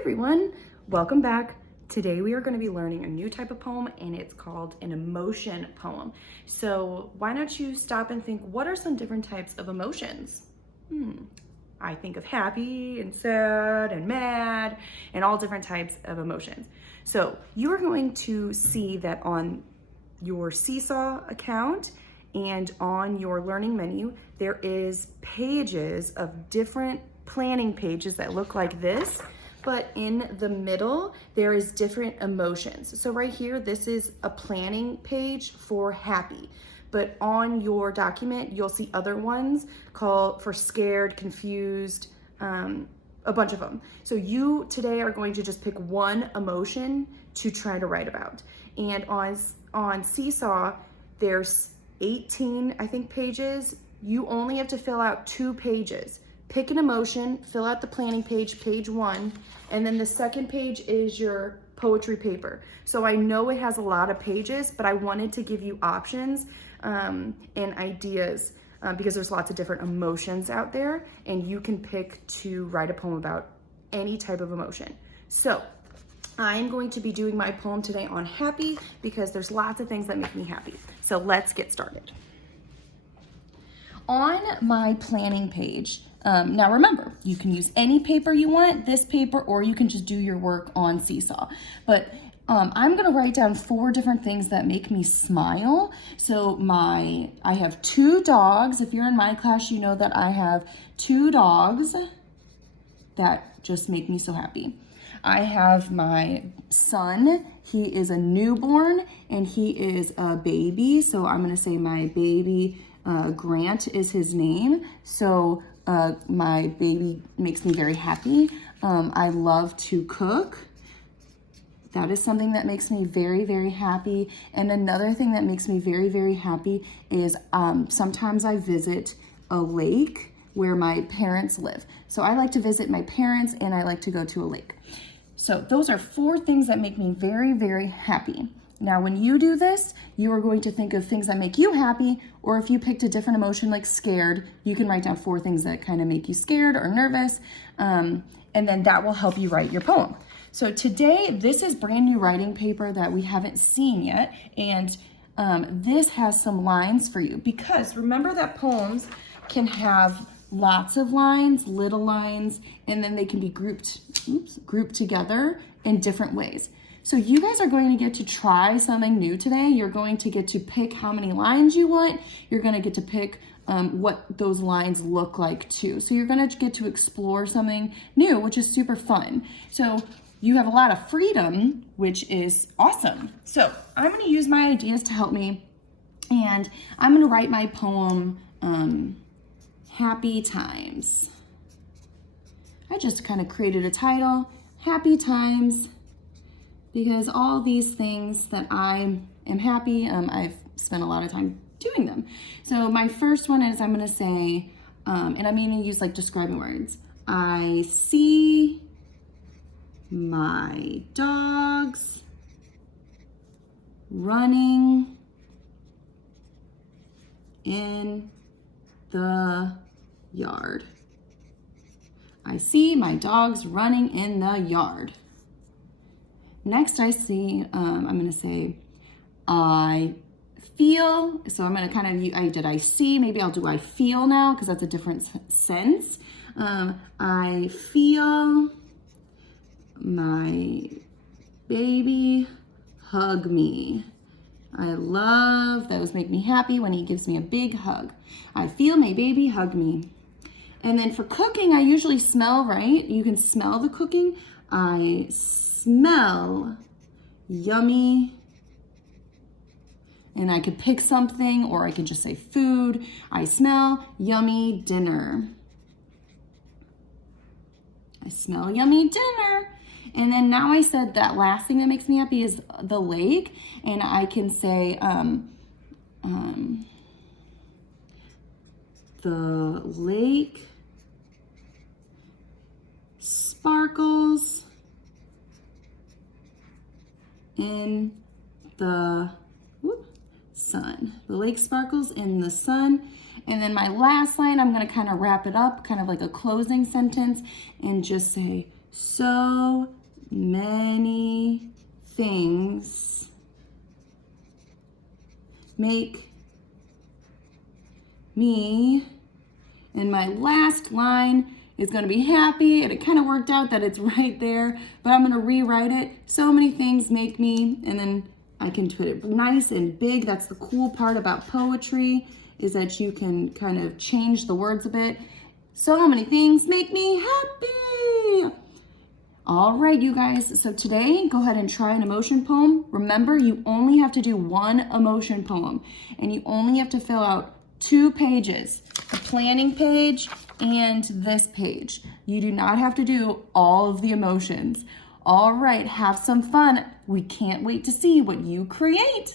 everyone, welcome back. Today we are going to be learning a new type of poem and it's called an emotion poem. So why don't you stop and think, what are some different types of emotions? I think of happy and sad and mad and all different types of emotions. So you are going to see that on your Seesaw account and on your learning menu, there is pages of different planning pages that look like this, but in the middle, there is different emotions. So right here, this is a planning page for happy, but on your document, you'll see other ones called for scared, confused, a bunch of them. So you today are going to just pick one emotion to try to write about. And on Seesaw, there's 18, I think, pages. You only have to fill out 2 pages. Pick an emotion, fill out the planning page, page 1, and then the second page is your poetry paper. So I know it has a lot of pages, but I wanted to give you options and ideas because there's lots of different emotions out there, and you can pick to write a poem about any type of emotion. So I'm going to be doing my poem today on happy because there's lots of things that make me happy. So let's get started. On my planning page, now remember, you can use any paper you want, this paper, or you can just do your work on Seesaw. But I'm gonna write down 4 different things that make me smile. So I have 2 dogs. If you're in my class, you know that I have 2 dogs that just make me so happy. I have my son. He is a newborn and he is a baby. So I'm gonna say my baby Grant is his name. So my baby makes me very happy. I love to cook. That is something that makes me very, very happy. And another thing that makes me very, very happy is sometimes I visit a lake where my parents live. So I like to visit my parents and I like to go to a lake. So those are 4 things that make me very, very happy. Now, when you do this, you are going to think of things that make you happy, or if you picked a different emotion like scared, you can write down 4 things that kind of make you scared or nervous, and then that will help you write your poem. So today, this is brand new writing paper that we haven't seen yet, and this has some lines for you, because remember that poems can have lots of lines, little lines, and then they can be grouped together in different ways. So you guys are going to get to try something new today. You're going to get to pick how many lines you want. You're going to get to pick what those lines look like too. So you're going to get to explore something new, which is super fun. So you have a lot of freedom, which is awesome. So I'm going to use my ideas to help me, and I'm going to write my poem, Happy Times. I just kind of created a title, Happy Times, because all these things that I am happy, I've spent a lot of time doing them. So my first one is I'm going to say, and I'm going to use like describing words. I see my dogs running in the yard. I see my dogs running in the yard. Next, I see, I'm going to say, I feel. So I'm going to kind of, did I see? Maybe I'll do I feel now because that's a different sense. I feel my baby hug me. I love, those make me happy when he gives me a big hug. I feel my baby hug me. And then for cooking, I usually smell, right? You can smell the cooking. I smell yummy. And I could pick something, or I could just say food. I smell yummy dinner. I smell yummy dinner. And then now I said that last thing that makes me happy is the lake. And I can say the lake sparkles in the sun. The lake sparkles in the sun. And then my last line, I'm going to kind of wrap it up, kind of like a closing sentence, and just say, So many things make me, and my last line is going to be happy, and it kind of worked out that it's right there, but I'm going to rewrite it. So many things make me, and then I can put it nice and big. That's the cool part about poetry, is that you can kind of change the words a bit. So many things make me happy. All right, you guys, so today, go ahead and try an emotion poem. Remember, you only have to do one emotion poem, and you only have to fill out 2 pages, the planning page and this page. You do not have to do all of the emotions. All right, have some fun. We can't wait to see what you create.